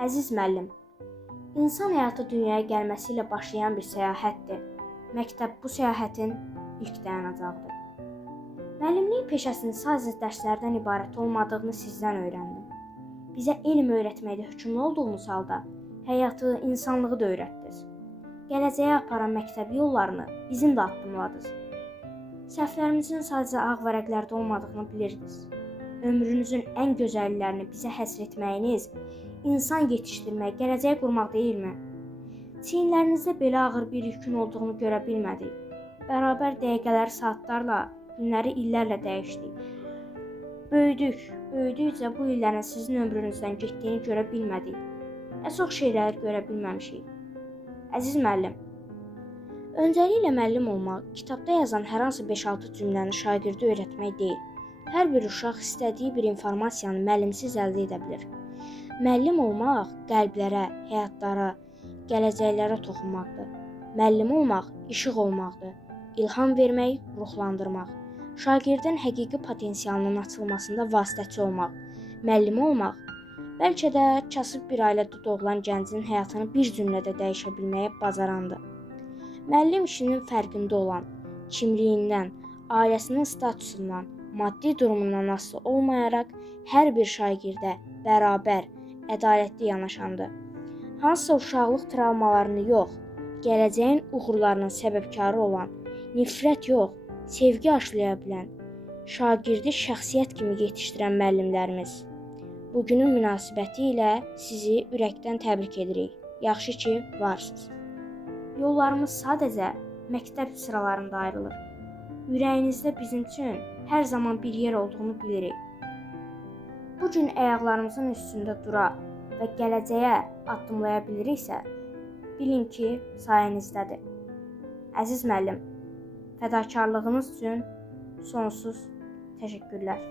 Əziz müəllim, insan həyatı dünyaya gəlməsi ilə başlayan bir səyahətdir. Məktəb bu səyahətin ilk dayanacağıdır. Müəllimlik peşəsinin sadəcə dərslərdən ibarət olmadığını sizdən öyrəndim. Bizə elm öyrətməkdə hökmlü olduğunuz halda həyatı, insanlığı da öyrətdiniz. Gələcəyə aparan məktəb yollarını bizim də addımladınız. Səhvlərimizin sadəcə ağ vərəqlərdə olmadığını bilirdiniz. Ömrünüzün ən gözəl illərini bizə həsr etməyiniz, insan yetişdirmək, gələcək qurmaq deyilmi? Çiyinlərinizdə belə ağır bir yükün olduğunu görə bilmədik. Bərabər dəqiqələri saatlarla, günləri illərlə dəyişdik. Böyüdükcə bu illərin sizin ömrünüzdən getdiyini görə bilmədik. Nə çox şeylər görə bilməmişik. Əziz müəllim, öncəliklə müəllim olmaq, kitabda yazan hər hansı 5-6 cümləni şagirdə öyrətmək deyil. Hər bir uşaq istədiyi bir informasiyanı müəllimsiz əldə edə bilir. Müəllim olmaq qəlblərə, həyatlara, gələcəklərə toxunmaqdır. Müəllim olmaq işıq olmaqdır. İlham vermək, ruhlandırmaq. Şagirdin həqiqi potensialının açılmasında vasitəçi olmaq. Müəllim olmaq bəlkə də kasıb bir ailədə doğulan gəncin həyatını bir cümlədə dəyişə bilməyə bacarandır. Müəllim işinin fərqində olan, kimliyindən, ailəsinin statusundan, maddi durumundan asılı olmayaraq hər bir şagirdə bərabər, ədalətli yanaşandır. Hansısa uşaqlıq travmalarını yox, gələcəyin uğurlarının səbəbkarı olan, nifrət yox, sevgi aşlaya bilən, şagirdi şəxsiyyət kimi yetişdirən müəllimlərimiz. Bugünün münasibəti ilə sizi ürəkdən təbrik edirik. Yaxşı ki, varsınız. Yollarımız sadəcə məktəb sıralarında ayrılır. Ürəyinizdə bizim üçün hər zaman bir yer olduğunu bilirik. Bu gün ayaqlarımızın üstündə dura və gələcəyə addımlaya biliriksə, bilin ki, sayənizdədir. Əziz müəllim, fədakarlığınız üçün sonsuz təşəkkürlər.